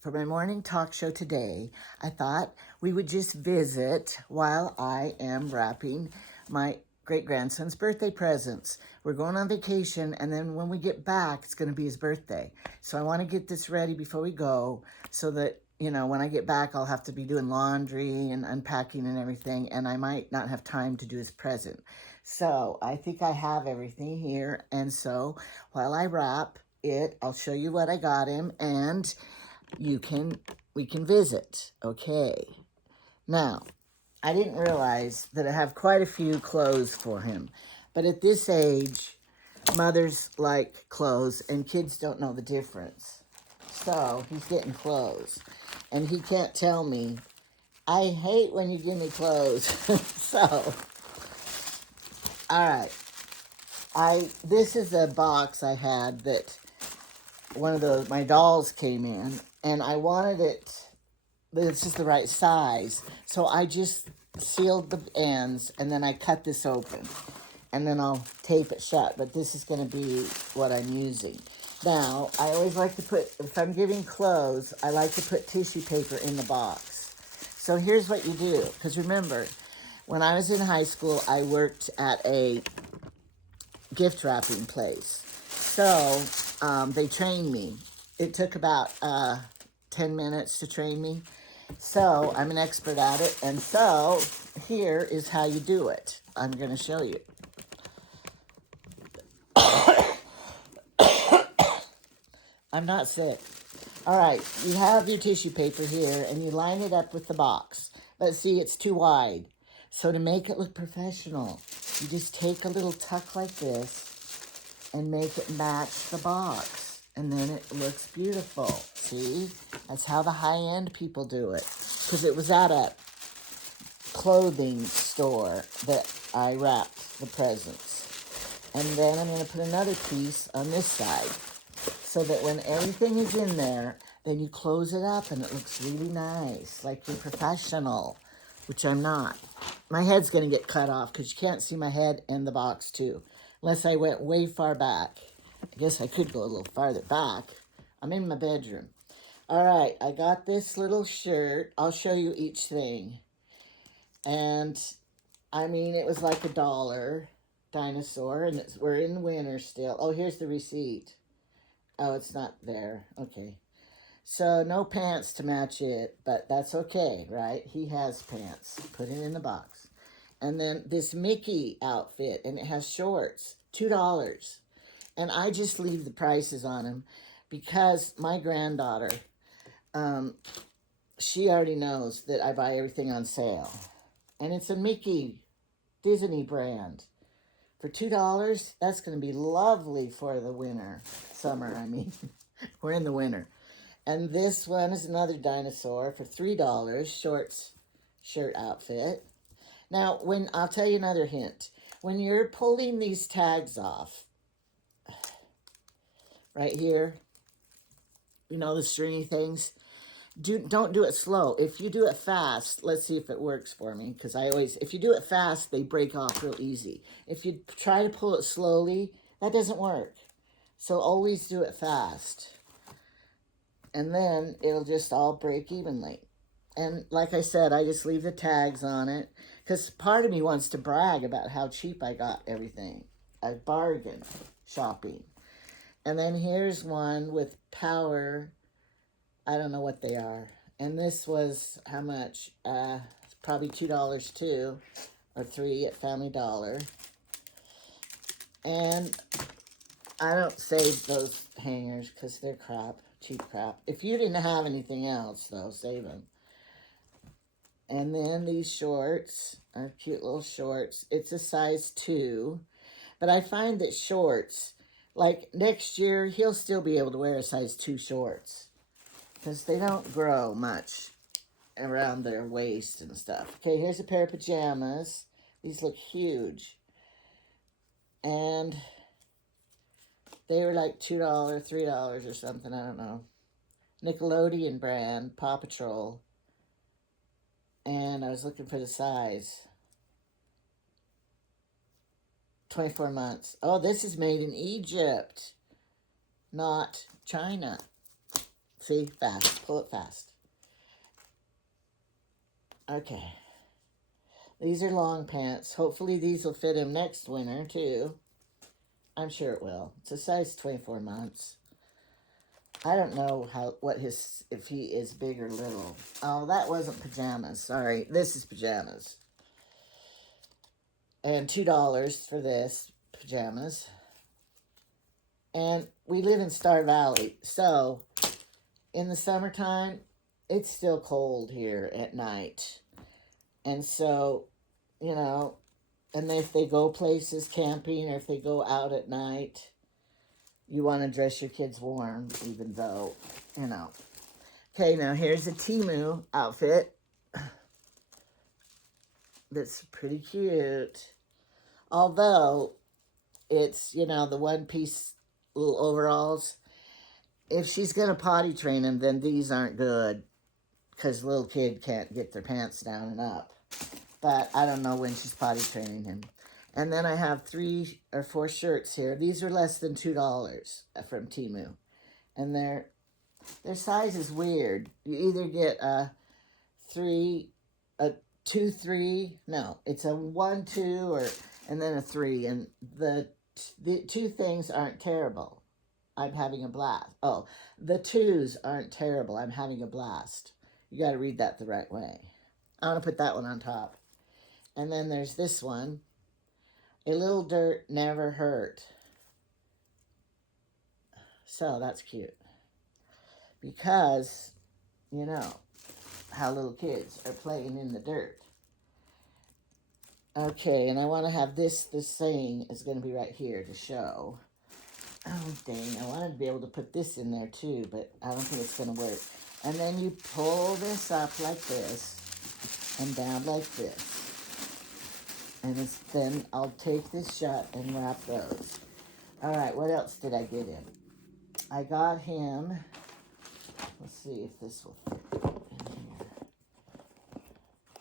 for my morning talk show today, I thought we would just visit while I am wrapping my great-grandson's birthday presents. We're going on vacation, and then when we get back, it's going to be his birthday. So I want to get this ready before we go so that, you know, when I get back, I'll have to be doing laundry and unpacking and everything, and I might not have time to do his present. So I think I have everything here, and so while I wrap it, I'll show you what I got him, and we can visit. Okay. Now, I didn't realize that I have quite a few clothes for him, but at this age, mothers like clothes and kids don't know the difference. So he's getting clothes, and he can't tell me, I hate when you give me clothes. So, all right. This is a box I had that one of my dolls came in, and I wanted it, it's just the right size. So I just sealed the ends, and then I cut this open, and then I'll tape it shut. But this is going to be what I'm using. Now, I always like to put, if I'm giving clothes, I like to put tissue paper in the box. So here's what you do, because remember, when I was in high school, I worked at a gift wrapping place. So they trained me. It took about 10 minutes to train me. So I'm an expert at it. And so here is how you do it. I'm going to show you. I'm not sick. All right, you have your tissue paper here, and you line it up with the box. But see, it's too wide. So to make it look professional, you just take a little tuck like this and make it match the box. And then it looks beautiful. See? That's how the high-end people do it. Because it was at a clothing store that I wrapped the presents. And then I'm going to put another piece on this side, so that when everything is in there, then you close it up and it looks really nice, like you're professional, which I'm not. My head's going to get cut off because you can't see my head and the box too, unless I went way far back. I guess I could go a little farther back. I'm in my bedroom. All right, I got this little shirt. I'll show you each thing. And, I mean, it was like $1 dinosaur, and we're in winter still. Oh, here's the receipt. Oh, it's not there. Okay. So no pants to match it, but that's okay, right? He has pants. Put it in the box. And then this Mickey outfit, and it has shorts, $2. And I just leave the prices on them because my granddaughter, she already knows that I buy everything on sale. And it's a Mickey Disney brand. For $2, that's going to be lovely for the winter. Summer, I mean. We're in the winter. And this one is another dinosaur for $3, shorts shirt outfit. Now, I'll tell you another hint. When you're pulling these tags off, right here, you know, the stringy things, don't do it slow. If you do it fast, let's see if it works for me, because if you do it fast, they break off real easy. If you try to pull it slowly, that doesn't work. So always do it fast. And then it'll just all break evenly. And like I said, I just leave the tags on it, because part of me wants to brag about how cheap I got everything. I bargained shopping. And then here's one with power. I don't know what they are. And this was how much? Probably $2 too, or $3 at Family Dollar. And I don't save those hangers because they're crap, cheap crap. If you didn't have anything else, though, save them. And then these shorts are cute little shorts. It's a size 2. But I find that shorts, like next year, he'll still be able to wear a size 2 shorts, because they don't grow much around their waist and stuff. Okay, here's a pair of pajamas. These look huge. And they were like $2, $3 or something, I don't know. Nickelodeon brand, Paw Patrol. And I was looking for the size. 24 months. Oh, this is made in Egypt, not China. See, fast. Pull it fast. Okay. These are long pants. Hopefully these will fit him next winter, too. I'm sure it will. It's a size 24 months. I don't know if he is big or little. Oh, that wasn't pajamas. Sorry. This is pajamas. And $2 for this, pajamas. And we live in Star Valley, so in the summertime, it's still cold here at night. And so, you know, and if they go places camping or if they go out at night, you want to dress your kids warm, even though, you know. Okay, now here's a Temu outfit. That's pretty cute. Although, it's, you know, the one-piece little overalls. If she's going to potty train him, then these aren't good. Because little kid can't get their pants down and up. But I don't know when she's potty training him. And then I have 3 or 4 shirts here. These are less than $2 from Temu. And their size is weird. You either get a 2, 3. No, it's a 1, 2, and then a 3. And the 2 things aren't terrible. I'm having a blast. Oh, the 2s aren't terrible. I'm having a blast. You got to read that the right way. I want to put that one on top. And then there's this one. A little dirt never hurt. So that's cute. Because, you know, how little kids are playing in the dirt. Okay, and I want to have this saying is going to be right here to show. Oh, dang, I wanted to be able to put this in there too, but I don't think it's going to work. And then you pull this up like this and down like this. And then I'll take this shut and wrap those. All right, what else did I get him? I got him, let's see if this will fit in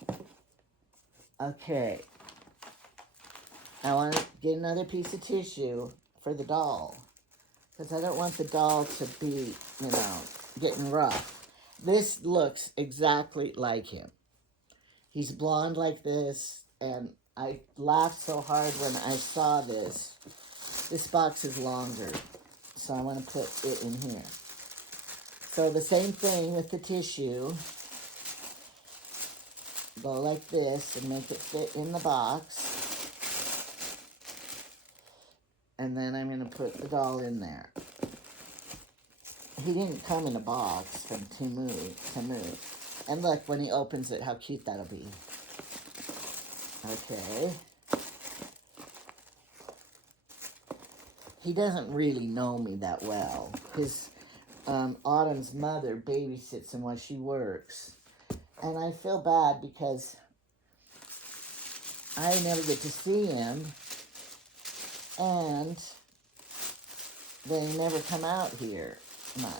here. Okay. I want to get another piece of tissue for the doll. Because I don't want the doll to be, you know, getting rough. This looks exactly like him. He's blonde like this, and I laughed so hard when I saw this. This box is longer, so I want to put it in here. So the same thing with the tissue. Go like this and make it fit in the box. And then I'm going to put the doll in there. He didn't come in a box from Temu. And look, when he opens it, how cute that'll be. Okay. He doesn't really know me that well. His Autumn's mother babysits him while she works. And I feel bad because I never get to see him. And they never come out here much.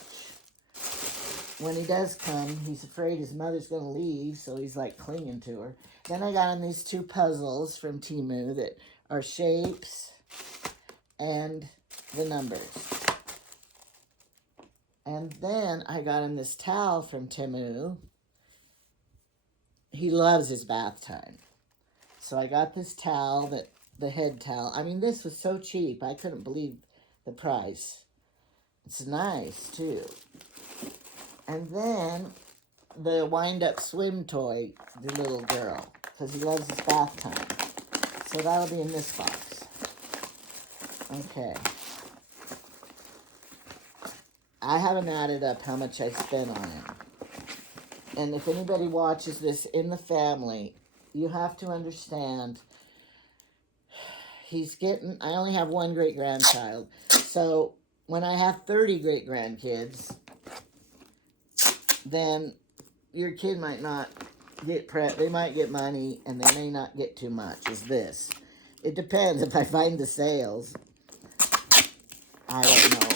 When he does come, he's afraid his mother's going to leave, so he's like clinging to her. Then I got him these 2 puzzles from Temu that are shapes and the numbers. And then I got him this towel from Temu. He loves his bath time. So I got this towel, the head towel. I mean, this was so cheap. I couldn't believe the price. It's nice, too. And then the wind-up swim toy, the little girl, because he loves his bath time. So that'll be in this box. Okay. I haven't added up how much I spent on him. And if anybody watches this in the family, you have to understand, I only have 1 great-grandchild. So when I have 30 great-grandkids, then your kid might not get they might get money and they may not get too much, is this. It depends if I find the sales. I don't know.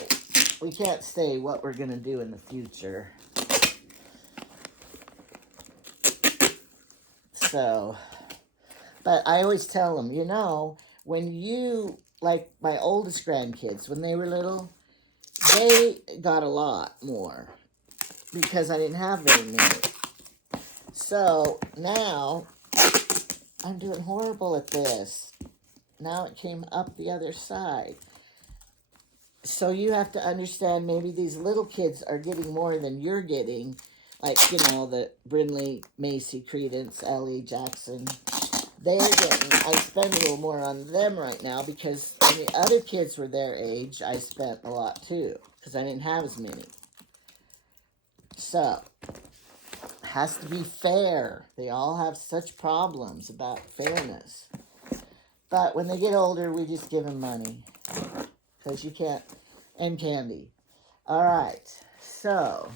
We can't say what we're going to do in the future. So, but I always tell them, you know, when you, like my oldest grandkids, when they were little, they got a lot more. because I didn't have very many. So now I'm doing horrible at this. Now it came up the other side. So you have to understand, maybe these little kids are getting more than you're getting. Like, you know, the Brindley, Macy, Credence, Ellie, Jackson. They're getting, I spend a little more on them right now because when the other kids were their age, I spent a lot too because I didn't have as many. So, has to be fair. They all have such problems about fairness. But when they get older, we just give them money because you can't, and candy. All right, so,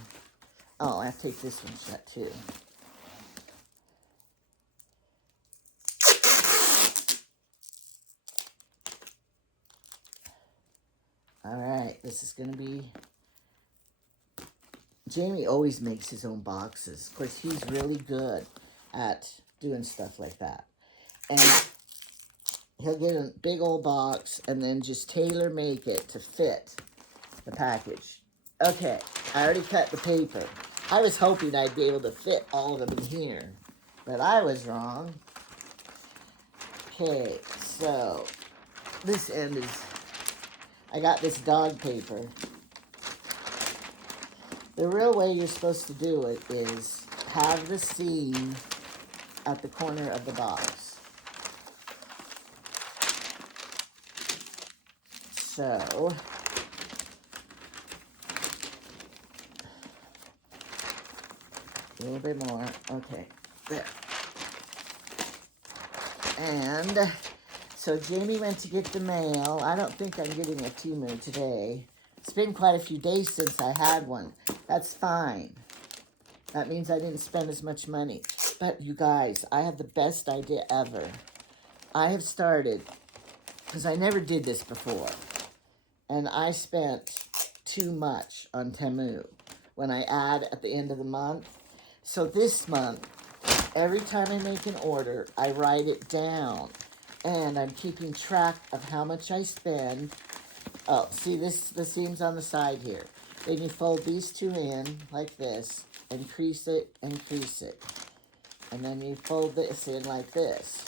oh, I have to take this one shut too. All right, this is going to be, Jamie always makes his own boxes. Of course, he's really good at doing stuff like that. And he'll get a big old box and then just tailor make it to fit the package. Okay, I already cut the paper. I was hoping I'd be able to fit all of them in here, but I was wrong. Okay, so this end is, I got this dog paper. The real way you're supposed to do it is have the seam at the corner of the box. So, a little bit more. Okay, there. And so Jamie went to get the mail. I don't think I'm getting a Temu today. It's been quite a few days since I had one. That's fine. That means I didn't spend as much money. But you guys, I have the best idea ever. I have started, because I never did this before, and I spent too much on Temu when I add at the end of the month. So this month, every time I make an order, I write it down, and I'm keeping track of how much I spend. Oh, see this, the seams on the side here. Then you fold these two in like this, and crease it, and crease it. And then you fold this in like this.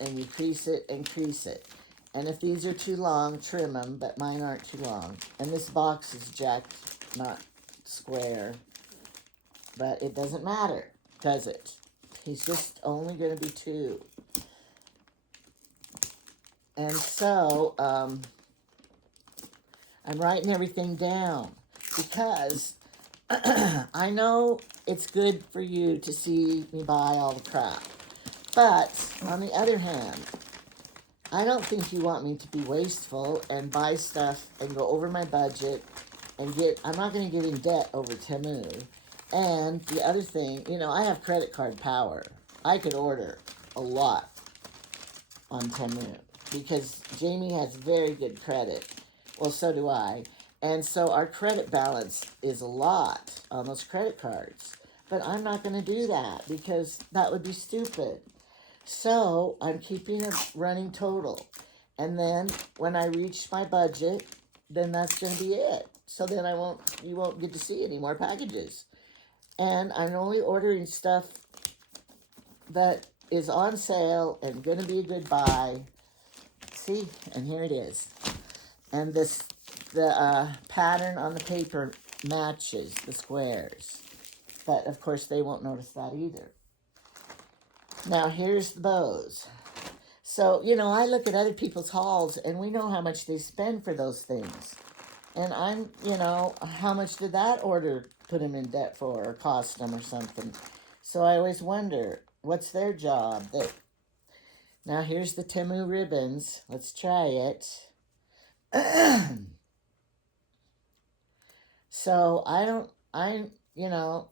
And you crease it and crease it. And if these are too long, trim them, but mine aren't too long. And this box is jacked, not square. But it doesn't matter, does it? He's just only going to be 2. And so, I'm writing everything down because I know it's good for you to see me buy all the crap. But, on the other hand, I don't think you want me to be wasteful and buy stuff and go over my budget and I'm not going to get in debt over Temu. And the other thing, you know, I have credit card power. I could order a lot on Temu because Jamie has very good credit. Well, so do I. And so our credit balance is a lot on those credit cards. But I'm not going to do that because that would be stupid. So I'm keeping a running total. And then when I reach my budget, then that's going to be it. So then you won't get to see any more packages. And I'm only ordering stuff that is on sale and going to be a good buy. See, and here it is. And the pattern on the paper matches the squares. But, of course, they won't notice that either. Now, here's the bows. So, you know, I look at other people's hauls, and we know how much they spend for those things. And I'm, you know, how much did that order put them in debt for or cost them or something? So I always wonder, what's their job? Now, here's the Temu ribbons. Let's try it. So, you know,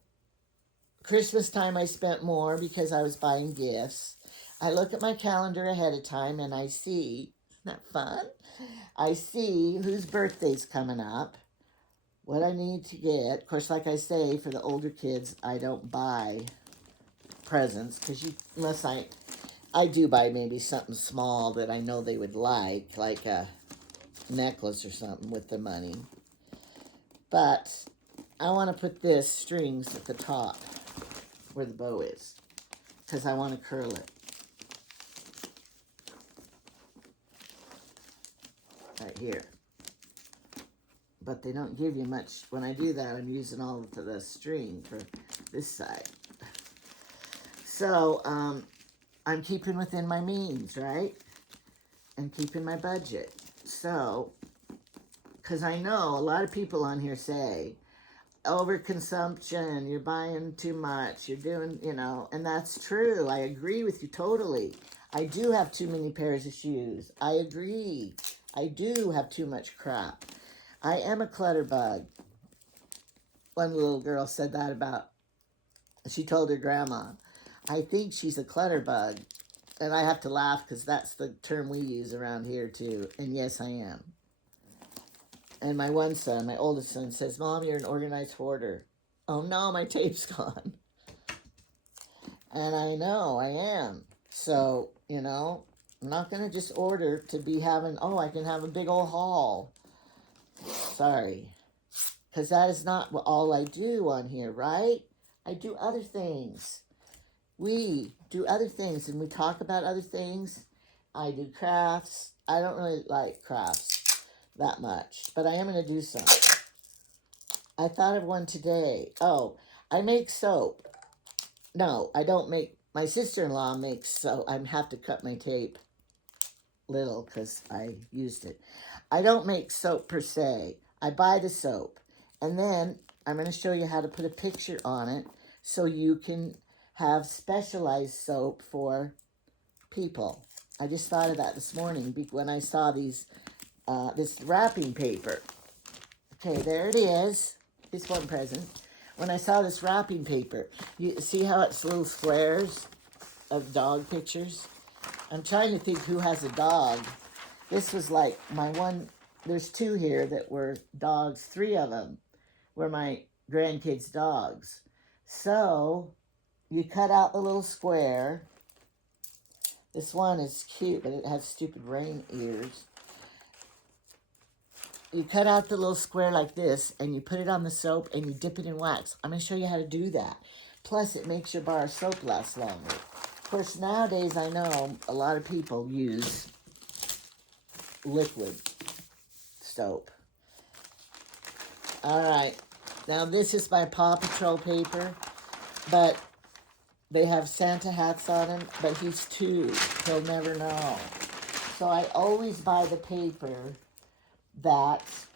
Christmas time I spent more because I was buying gifts. I look at my calendar ahead of time and I see, isn't that fun? I see whose birthday's coming up, what I need to get. Of course, like I say, for the older kids, I don't buy presents because unless I do buy maybe something small that I know they would like a necklace or something with the money. But I want to put this strings at the top where the bow is because I want to curl it. Right here. But they don't give you much. When I do that, I'm using all of the string for this side. So, I'm keeping within my means, right? And keeping my budget. So, because I know a lot of people on here say, overconsumption, you're buying too much, you're doing, you know, and that's true. I agree with you totally. I do have too many pairs of shoes. I agree. I do have too much crap. I am a clutter bug. One little girl said that about, she told her grandma, I think she's a clutter bug. And I have to laugh because that's the term we use around here too. And yes, I am. And my one son, my oldest son, says, Mom, you're an organized hoarder. Oh no, my tape's gone. And I know I am. So, you know, I'm not going to just order to be having, oh, I can have a big old haul. Sorry. Because that is not all I do on here, right? I do other things. We do other things, and we talk about other things. I do crafts. I don't really like crafts that much, but I am going to do some. I thought of one today. Oh, I make soap. No, I don't make, my sister-in-law makes soap. I have to cut my tape little because I used it. I don't make soap per se. I buy the soap, and then I'm going to show you how to put a picture on it so you can have specialized soap for people. I just thought of that this morning when I saw these, this wrapping paper. Okay, there it is. It's one present. When I saw this wrapping paper, you see how it's little squares of dog pictures? I'm trying to think who has a dog. This was like my one, there's two here that were dogs. 3 of them were my grandkids' dogs. So you cut out the little square. This one is cute, but it has stupid rain ears. You cut out the little square like this, and you put it on the soap, and you dip it in wax. I'm going to show you how to do that. Plus, it makes your bar of soap last longer. Of course, nowadays, I know a lot of people use liquid soap. All right. Now, this is my Paw Patrol paper, but they have Santa hats on him, but he's 2. He'll never know. So I always buy the paper that's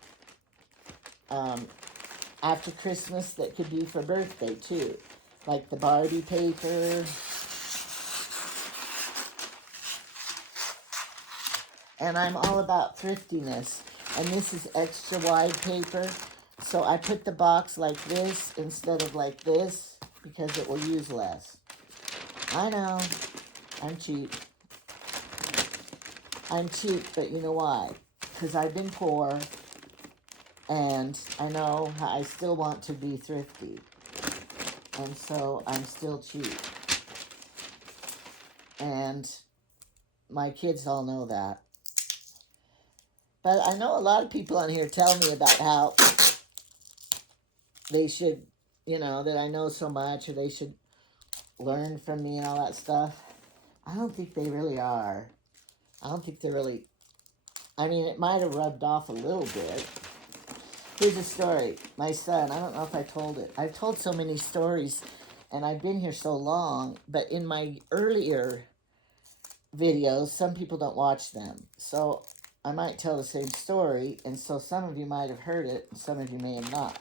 after Christmas that could be for birthday, too. Like the Barbie paper. And I'm all about thriftiness. And this is extra wide paper. So I put the box like this instead of like this because it will use less. I know, I'm cheap. I'm cheap, but you know why? Because I've been poor, and I know I still want to be thrifty. And so I'm still cheap. And my kids all know that. But I know a lot of people on here tell me about how they should, you know, that I know so much, or they should learn from me and all that stuff. I don't think they really are. I don't think they're really, I mean, it might have rubbed off a little bit. Here's a story. My son, I don't know if I told it. I've told so many stories, and I've been here so long, but in my earlier videos, some people don't watch them. So I might tell the same story, and so some of you might have heard it, and some of you may have not.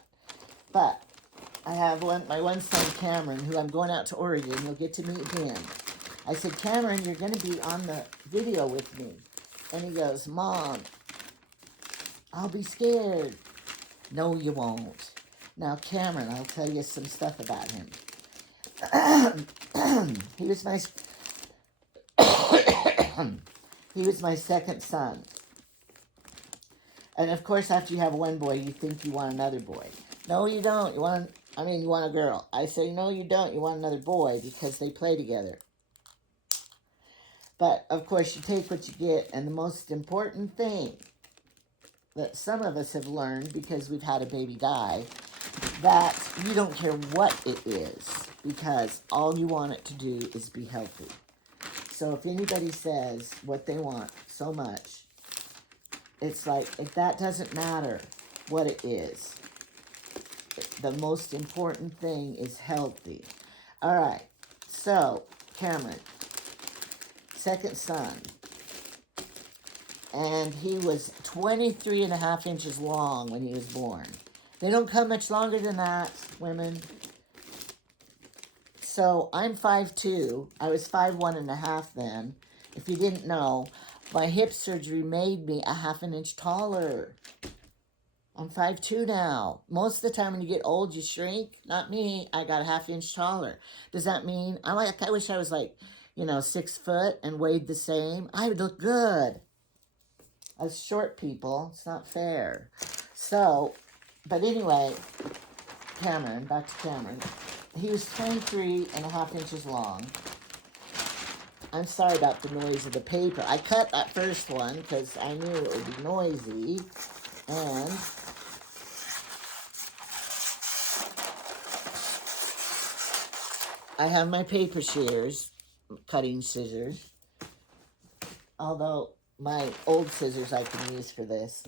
But I have my one son, Cameron, who I'm going out to Oregon. You'll get to meet him. I said, Cameron, you're going to be on the video with me. And he goes, Mom, I'll be scared. No, you won't. Now, Cameron, I'll tell you some stuff about him. He was my second son. And of course, after you have one boy, you think you want another boy. No, you don't. You want a girl. I say, no, you don't. You want another boy because they play together. But, of course, you take what you get. And the most important thing that some of us have learned because we've had a baby die, that you don't care what it is, because all you want it to do is be healthy. So if anybody says what they want so much, it's like, if that doesn't matter what it is, the most important thing is healthy. All right, so Cameron, second son, and he was 23 and a half inches long when he was born. They don't come much longer than that, women. So I'm 5'2". I was 5'1" and a half then. If you didn't know, my hip surgery made me a half an inch taller. I'm 5'2" now. Most of the time when you get old, you shrink. Not me. I got a half inch taller. Does that mean, I wish I was like, 6 foot and weighed the same. I would look good. Us short people, it's not fair. So, but anyway, Cameron, back to Cameron. He was 23 and a half inches long. I'm sorry about the noise of the paper. I cut that first one because I knew it would be noisy. And I have my paper shears, cutting scissors. Although my old scissors I can use for this.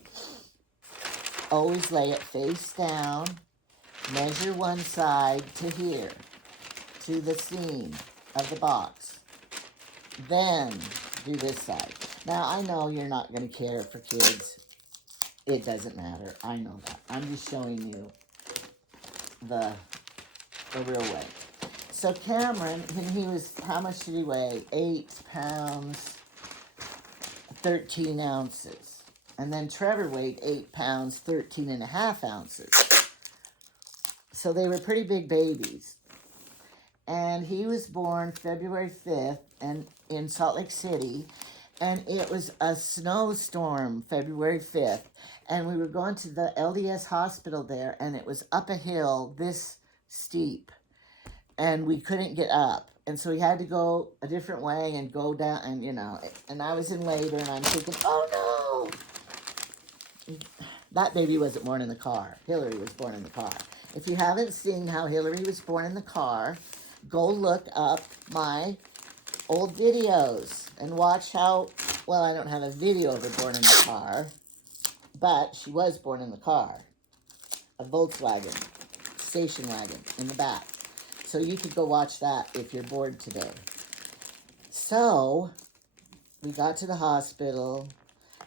Always lay it face down. Measure one side to here, to the seam of the box. Then do this side. Now, I know you're not going to care for kids. It doesn't matter. I know that. I'm just showing you the real way. So Cameron, when he was, how much did he weigh? 8 pounds, 13 ounces. And then Trevor weighed 8 pounds, 13 and a half ounces. So they were pretty big babies. And he was born February 5th and in Salt Lake City. And it was a snowstorm February 5th. And we were going to the LDS hospital there, and it was up a hill this steep. And we couldn't get up. And so we had to go a different way and go down, and and I was in labor, and I'm thinking, oh no! That baby wasn't born in the car. Hillary was born in the car. If you haven't seen how Hillary was born in the car, go look up my old videos and watch how, well, I don't have a video of her born in the car, but she was born in the car. A Volkswagen, station wagon in the back. So you could go watch that if you're bored today. So we got to the hospital.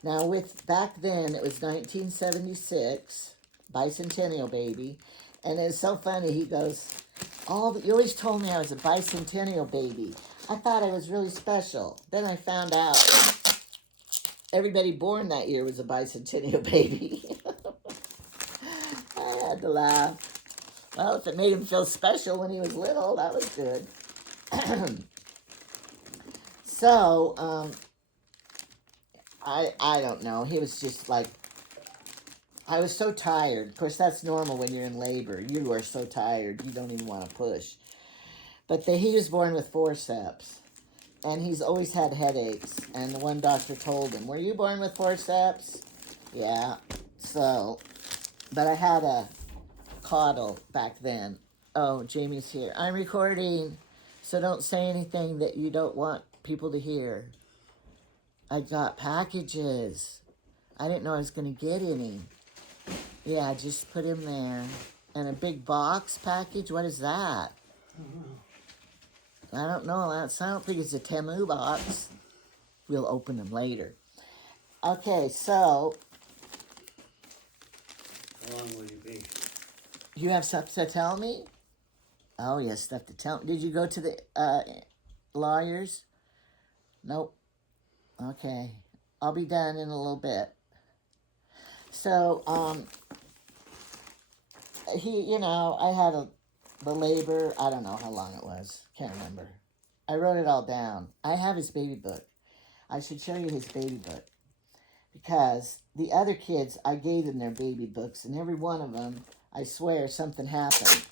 Now back then it was 1976, bicentennial baby. And it's so funny, he goes, you always told me I was a bicentennial baby. I thought I was really special. Then I found out everybody born that year was a bicentennial baby. I had to laugh. Well, if it made him feel special when he was little, that was good. So, I don't know. He was just like, I was so tired. Of course, that's normal when you're in labor. You are so tired, you don't even want to push. But he was born with forceps, and he's always had headaches. And the one doctor told him, were you born with forceps? Yeah. So, but I had a coddle back then. Oh, Jamie's here. I'm recording, so don't say anything that you don't want people to hear. I got packages. I didn't know I was going to get any. Yeah, just put him there. And a big box package? What is that? I don't know. I don't think it's a Temu box. We'll open them later. Okay, so. How long will you be? You have stuff to tell me? Oh, yes, stuff to tell me. Did you go to the lawyers? Nope. Okay. I'll be done in a little bit. So, I had the labor, I don't know how long it was. Can't remember. I wrote it all down. I have his baby book. I should show you his baby book. Because the other kids, I gave them their baby books, and every one of them, I swear, something happened.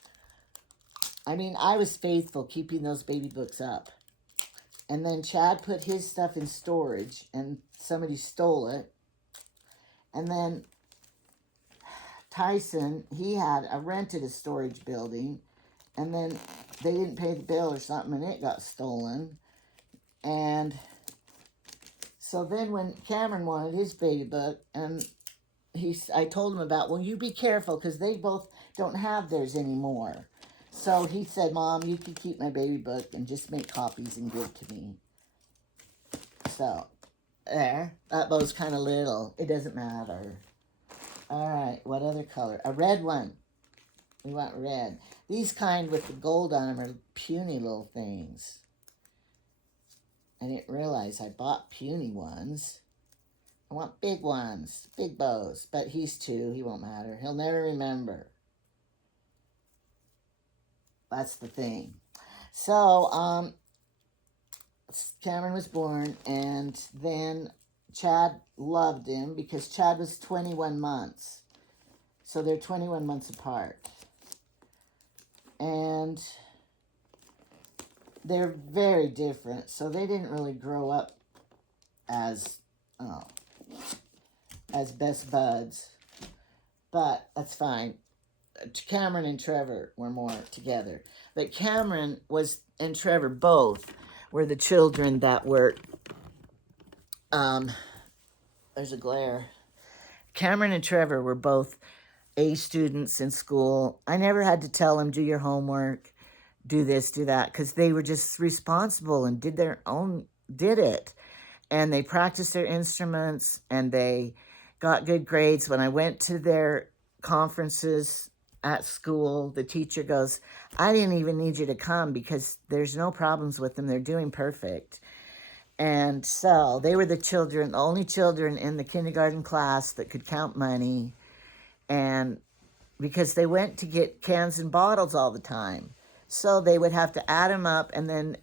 I mean, I was faithful keeping those baby books up. And then Chad put his stuff in storage, and somebody stole it. And then Tyson, he had rented a storage building, and then they didn't pay the bill or something, and it got stolen. And so then when Cameron wanted his baby book, and I told him about, well, you be careful, because they both don't have theirs anymore. So he said, Mom, you can keep my baby book and just make copies and give to me. So, there. That bow's kind of little. It doesn't matter. All right, what other color? A red one. We want red. These kind with the gold on them are puny little things. I didn't realize I bought puny ones. I want big ones, big bows. But he's 2. He won't matter. He'll never remember. That's the thing. So, Cameron was born, and then Chad loved him because Chad was 21 months. So they're 21 months apart. And they're very different. So they didn't really grow up as best buds. But that's fine. Cameron and Trevor were more together. But Cameron and Trevor both were the children that were, there's a glare. Cameron and Trevor were both A students in school. I never had to tell them, do your homework, do this, do that, because they were just responsible and did it. And they practiced their instruments, and they got good grades. When I went to their conferences at school, the teacher goes, I didn't even need you to come because there's no problems with them. They're doing perfect. And so they were the only children in the kindergarten class that could count money. And because they went to get cans and bottles all the time. So they would have to add them up and then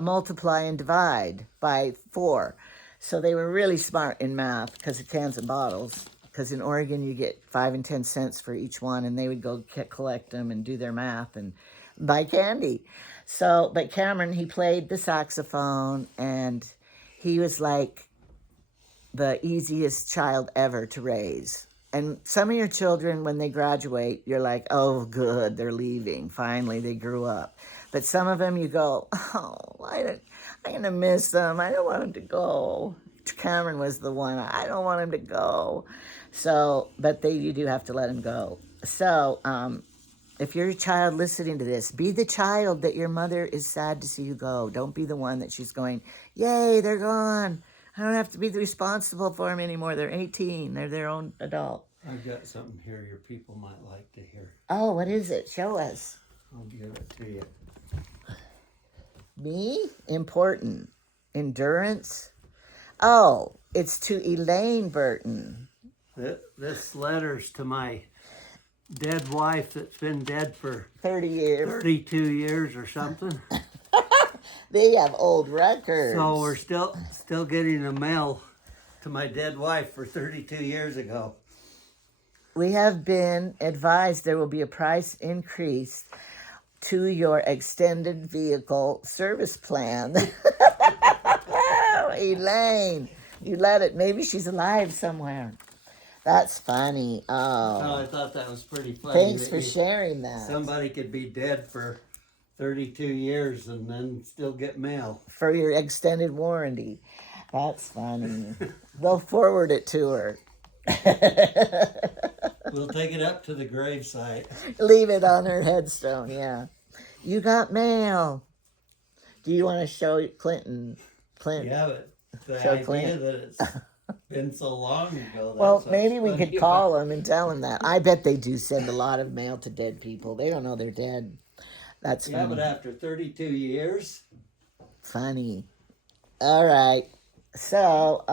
multiply and divide by 4. So they were really smart in math because of cans and bottles. Because in Oregon, you get 5 and 10 cents for each one, and they would go collect them and do their math and buy candy. So, but Cameron, he played the saxophone, and he was like the easiest child ever to raise. And some of your children, when they graduate, you're like, oh, good, they're leaving. Finally, they grew up. But some of them, you go, oh, I'm going to miss them. I don't want them to go. Cameron was the one. I don't want him to go. So, but you do have to let him go. So, if you're a child listening to this, be the child that your mother is sad to see you go. Don't be the one that she's going, yay, they're gone. I don't have to be responsible for them anymore. They're 18. They're their own adult. I've got something here your people might like to hear. Oh, what is it? Show us. I'll give it to you. Me? Important. Endurance? Oh, it's to Elaine Burton. This letter's to my dead wife that's been dead for 30 years. 32 years or something. They have old records. So we're still getting the mail to my dead wife for 32 years ago. We have been advised there will be a price increase to your extended vehicle service plan. Elaine, you let it. Maybe she's alive somewhere. That's funny. Oh, I thought that was pretty funny. Thanks for sharing that. Somebody could be dead for 32 years and then still get mail. For your extended warranty. That's funny. They'll forward it to her. We'll take it up to the gravesite. Leave it on her headstone, yeah. You got mail. Do you want to show Clinton? Yeah, but the Show idea Clint. that it's been so long ago. Well, maybe we could call them and tell them that. I bet they do send a lot of mail to dead people. They don't know they're dead. That's funny. Yeah, but after 32 years. Funny. All right. So,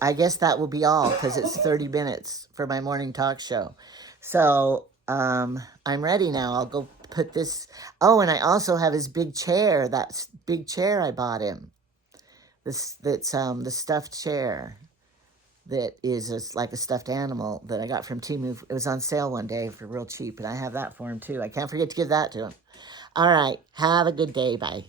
I guess that will be all because it's 30 minutes for my morning talk show. So, I'm ready now. I'll go put this. Oh, and I also have his big chair. That big chair I bought him. That's the stuffed chair that is like a stuffed animal that I got from Temu. It was on sale one day for real cheap, and I have that for him too. I can't forget to give that to him. All right. Have a good day. Bye.